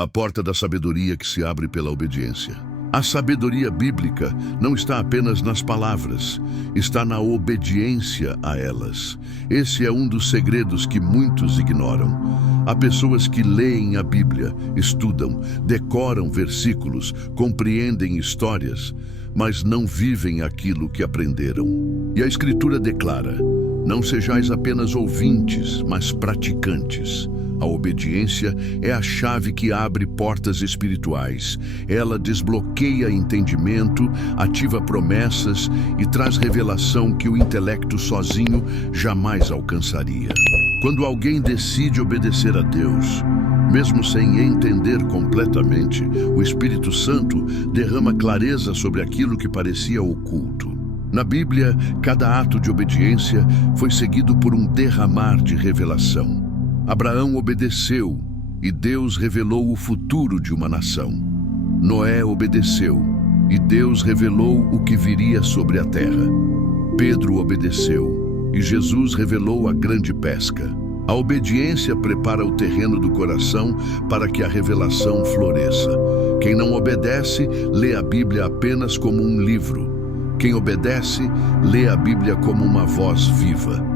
A porta da sabedoria que se abre pela obediência. A sabedoria bíblica não está apenas nas palavras, está na obediência a elas. Esse é um dos segredos que muitos ignoram. Há pessoas que leem a Bíblia, estudam, decoram versículos, compreendem histórias, mas não vivem aquilo que aprenderam. E a Escritura declara: não sejais apenas ouvintes, mas praticantes. A obediência é a chave que abre portas espirituais. Ela desbloqueia entendimento, ativa promessas e traz revelação que o intelecto sozinho jamais alcançaria. Quando alguém decide obedecer a Deus, mesmo sem entender completamente, o Espírito Santo derrama clareza sobre aquilo que parecia oculto. Na Bíblia, cada ato de obediência foi seguido por um derramar de revelação. Abraão obedeceu e Deus revelou o futuro de uma nação. Noé obedeceu e Deus revelou o que viria sobre a terra. Pedro obedeceu e Jesus revelou a grande pesca. A obediência prepara o terreno do coração para que a revelação floresça. Quem não obedece, lê a Bíblia apenas como um livro. Quem obedece, lê a Bíblia como uma voz viva.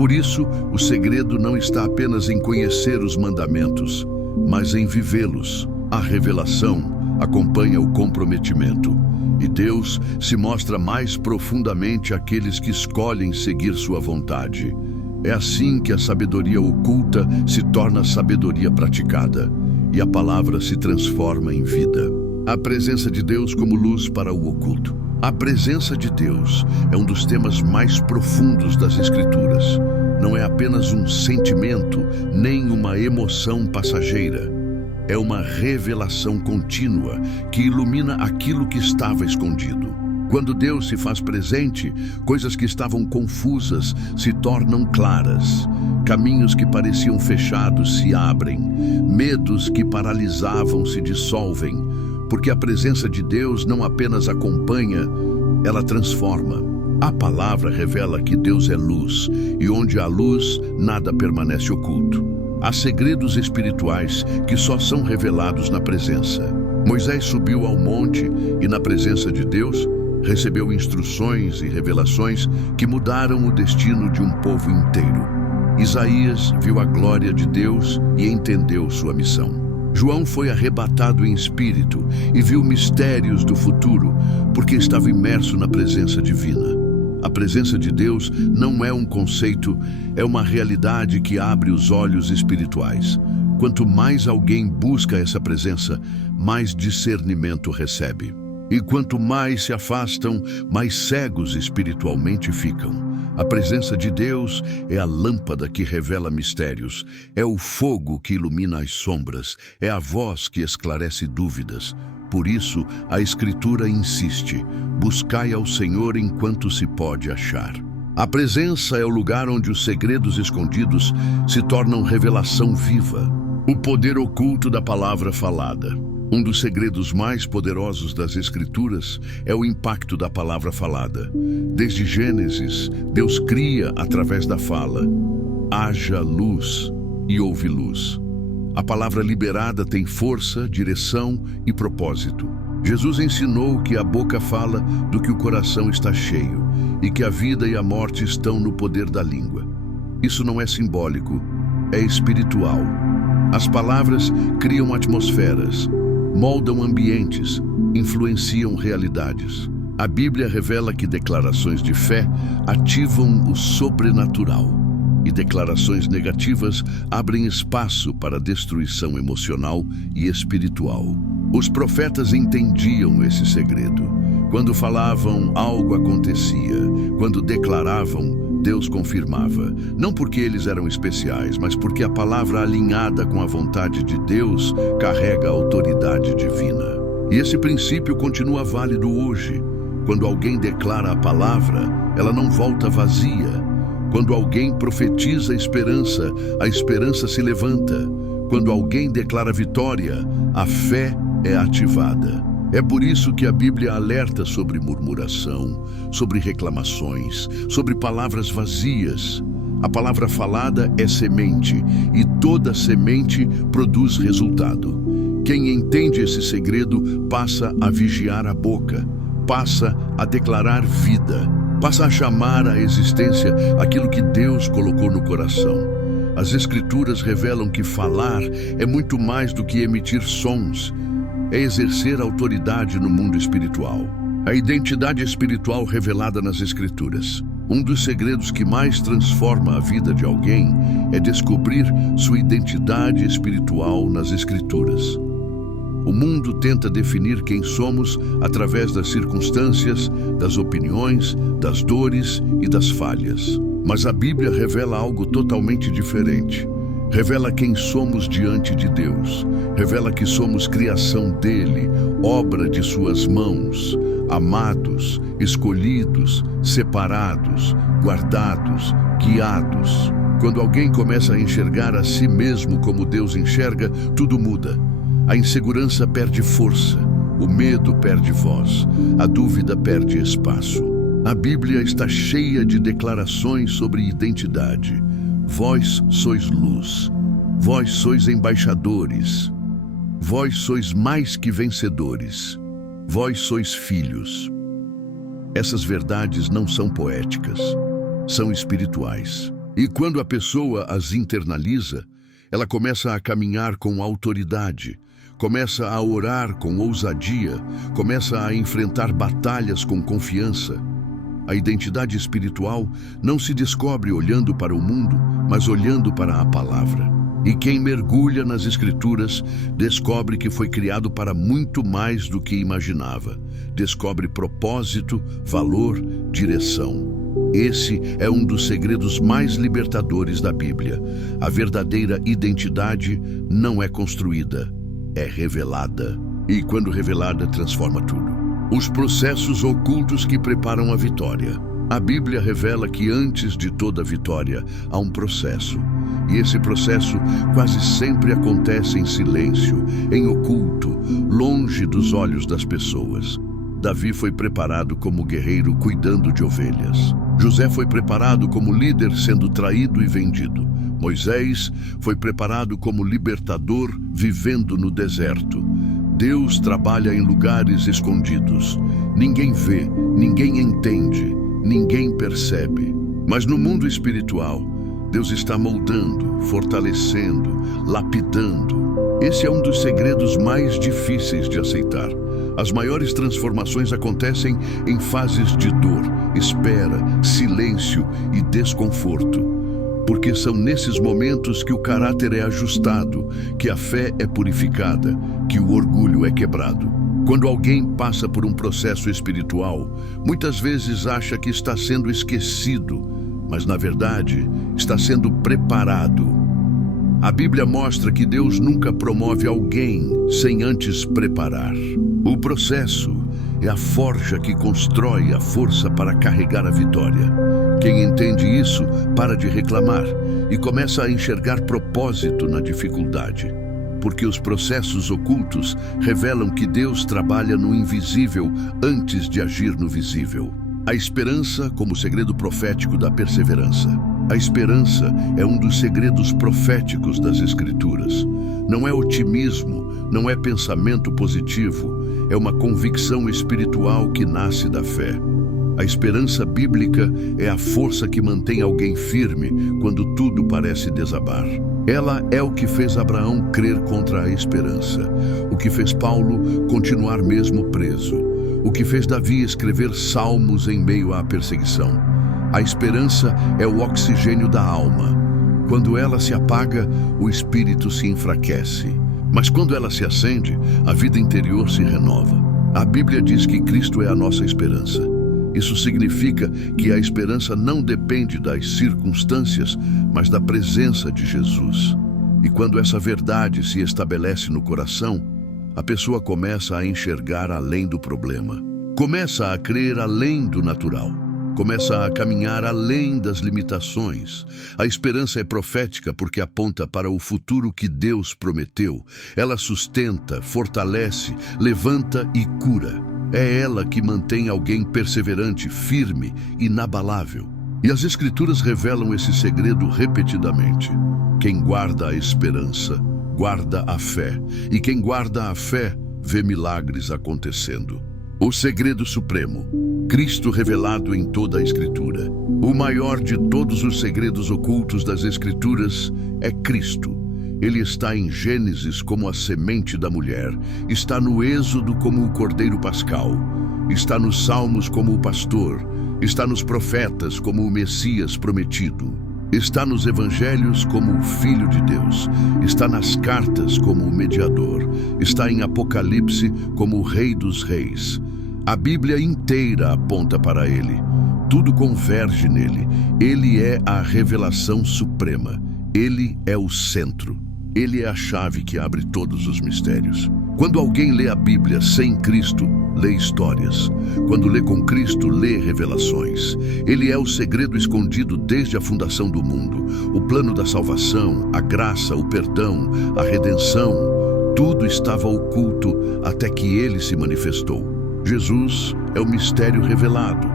Por isso, o segredo não está apenas em conhecer os mandamentos, mas em vivê-los. A revelação acompanha o comprometimento, e Deus se mostra mais profundamente àqueles que escolhem seguir sua vontade. É assim que a sabedoria oculta se torna sabedoria praticada, e a palavra se transforma em vida. A presença de Deus como luz para o oculto. A presença de Deus é um dos temas mais profundos das Escrituras. Não é apenas um sentimento, nem uma emoção passageira. É uma revelação contínua que ilumina aquilo que estava escondido. Quando Deus se faz presente, coisas que estavam confusas se tornam claras. Caminhos que pareciam fechados se abrem. Medos que paralisavam se dissolvem. Porque a presença de Deus não apenas acompanha, ela transforma. A palavra revela que Deus é luz, e onde há luz, nada permanece oculto. Há segredos espirituais que só são revelados na presença. Moisés subiu ao monte e, na presença de Deus, recebeu instruções e revelações que mudaram o destino de um povo inteiro. Isaías viu a glória de Deus e entendeu sua missão. João foi arrebatado em espírito e viu mistérios do futuro, porque estava imerso na presença divina. A presença de Deus não é um conceito, é uma realidade que abre os olhos espirituais. Quanto mais alguém busca essa presença, mais discernimento recebe. E quanto mais se afastam, mais cegos espiritualmente ficam. A presença de Deus é a lâmpada que revela mistérios, é o fogo que ilumina as sombras, é a voz que esclarece dúvidas. Por isso, a Escritura insiste: buscai ao Senhor enquanto se pode achar. A presença é o lugar onde os segredos escondidos se tornam revelação viva. O poder oculto da palavra falada. Um dos segredos mais poderosos das Escrituras é o impacto da palavra falada. Desde Gênesis, Deus cria através da fala. Haja luz e houve luz. A palavra liberada tem força, direção e propósito. Jesus ensinou que a boca fala do que o coração está cheio e que a vida e a morte estão no poder da língua. Isso não é simbólico, é espiritual. As palavras criam atmosferas, moldam ambientes, influenciam realidades. A Bíblia revela que declarações de fé ativam o sobrenatural e declarações negativas abrem espaço para destruição emocional e espiritual. Os profetas entendiam esse segredo. Quando falavam, algo acontecia. Quando declaravam, Deus confirmava. Não porque eles eram especiais, mas porque a palavra alinhada com a vontade de Deus carrega a autoridade divina. E esse princípio continua válido hoje. Quando alguém declara a palavra, ela não volta vazia. Quando alguém profetiza a esperança se levanta. Quando alguém declara vitória, a fé é ativada. É por isso que a Bíblia alerta sobre murmuração, sobre reclamações, sobre palavras vazias. A palavra falada é semente, e toda semente produz resultado. Quem entende esse segredo passa a vigiar a boca, passa a declarar vida, passa a chamar à existência aquilo que Deus colocou no coração. As Escrituras revelam que falar é muito mais do que emitir sons, é exercer autoridade no mundo espiritual. A identidade espiritual revelada nas Escrituras. Um dos segredos que mais transforma a vida de alguém é descobrir sua identidade espiritual nas Escrituras. O mundo tenta definir quem somos através das circunstâncias, das opiniões, das dores e das falhas. Mas a Bíblia revela algo totalmente diferente. Revela quem somos diante de Deus. Revela que somos criação dele, obra de suas mãos, amados, escolhidos, separados, guardados, guiados. Quando alguém começa a enxergar a si mesmo como Deus enxerga, tudo muda. A insegurança perde força, o medo perde voz, a dúvida perde espaço. A Bíblia está cheia de declarações sobre identidade. Vós sois luz, vós sois embaixadores, vós sois mais que vencedores, vós sois filhos. Essas verdades não são poéticas, são espirituais. E quando a pessoa as internaliza, ela começa a caminhar com autoridade, começa a orar com ousadia, começa a enfrentar batalhas com confiança. A identidade espiritual não se descobre olhando para o mundo, mas olhando para a palavra. E quem mergulha nas Escrituras descobre que foi criado para muito mais do que imaginava. Descobre propósito, valor, direção. Esse é um dos segredos mais libertadores da Bíblia. A verdadeira identidade não é construída, é revelada. E quando revelada, transforma tudo. Os processos ocultos que preparam a vitória. A Bíblia revela que antes de toda vitória há um processo. E esse processo quase sempre acontece em silêncio, em oculto, longe dos olhos das pessoas. Davi foi preparado como guerreiro cuidando de ovelhas. José foi preparado como líder sendo traído e vendido. Moisés foi preparado como libertador vivendo no deserto. Deus trabalha em lugares escondidos. Ninguém vê, ninguém entende, ninguém percebe. Mas no mundo espiritual, Deus está moldando, fortalecendo, lapidando. Esse é um dos segredos mais difíceis de aceitar. As maiores transformações acontecem em fases de dor, espera, silêncio e desconforto. Porque são nesses momentos que o caráter é ajustado, que a fé é purificada, que o orgulho é quebrado. Quando alguém passa por um processo espiritual, muitas vezes acha que está sendo esquecido, mas na verdade está sendo preparado. A Bíblia mostra que Deus nunca promove alguém sem antes preparar. O processo é a forja que constrói a força para carregar a vitória. Quem entende isso, para de reclamar e começa a enxergar propósito na dificuldade. Porque os processos ocultos revelam que Deus trabalha no invisível antes de agir no visível. A esperança como segredo profético da perseverança. A esperança é um dos segredos proféticos das Escrituras. Não é otimismo, não é pensamento positivo, é uma convicção espiritual que nasce da fé. A esperança bíblica é a força que mantém alguém firme quando tudo parece desabar. Ela é o que fez Abraão crer contra a esperança, o que fez Paulo continuar mesmo preso, o que fez Davi escrever salmos em meio à perseguição. A esperança é o oxigênio da alma. Quando ela se apaga, o espírito se enfraquece. Mas quando ela se acende, a vida interior se renova. A Bíblia diz que Cristo é a nossa esperança. Isso significa que a esperança não depende das circunstâncias, mas da presença de Jesus. E quando essa verdade se estabelece no coração, a pessoa começa a enxergar além do problema. Começa a crer além do natural. Começa a caminhar além das limitações. A esperança é profética porque aponta para o futuro que Deus prometeu. Ela sustenta, fortalece, levanta e cura. É ela que mantém alguém perseverante, firme, inabalável. E as Escrituras revelam esse segredo repetidamente. Quem guarda a esperança, guarda a fé, e quem guarda a fé vê milagres acontecendo. O segredo supremo, Cristo revelado em toda a Escritura. O maior de todos os segredos ocultos das Escrituras é Cristo. Ele está em Gênesis como a semente da mulher, está no Êxodo como o Cordeiro Pascal, está nos Salmos como o pastor, está nos profetas como o Messias prometido, está nos Evangelhos como o Filho de Deus, está nas cartas como o mediador, está em Apocalipse como o Rei dos Reis. A Bíblia inteira aponta para ele. Tudo converge nele. Ele é a revelação suprema. Ele é o centro. Ele é a chave que abre todos os mistérios. Quando alguém lê a Bíblia sem Cristo, lê histórias. Quando lê com Cristo, lê revelações. Ele é o segredo escondido desde a fundação do mundo. O plano da salvação, a graça, o perdão, a redenção. Tudo estava oculto até que ele se manifestou. Jesus é o mistério revelado.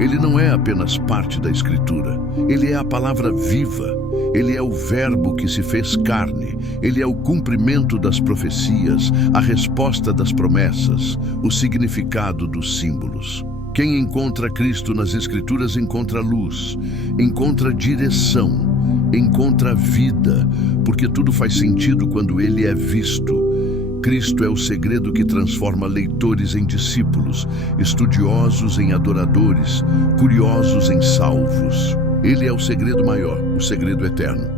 Ele não é apenas parte da Escritura. Ele é a palavra viva. Ele é o Verbo que se fez carne. Ele é o cumprimento das profecias, a resposta das promessas, o significado dos símbolos. Quem encontra Cristo nas Escrituras encontra luz, encontra direção, encontra vida, porque tudo faz sentido quando ele é visto. Cristo é o segredo que transforma leitores em discípulos, estudiosos em adoradores, curiosos em salvos. Ele é o segredo maior, o segredo eterno.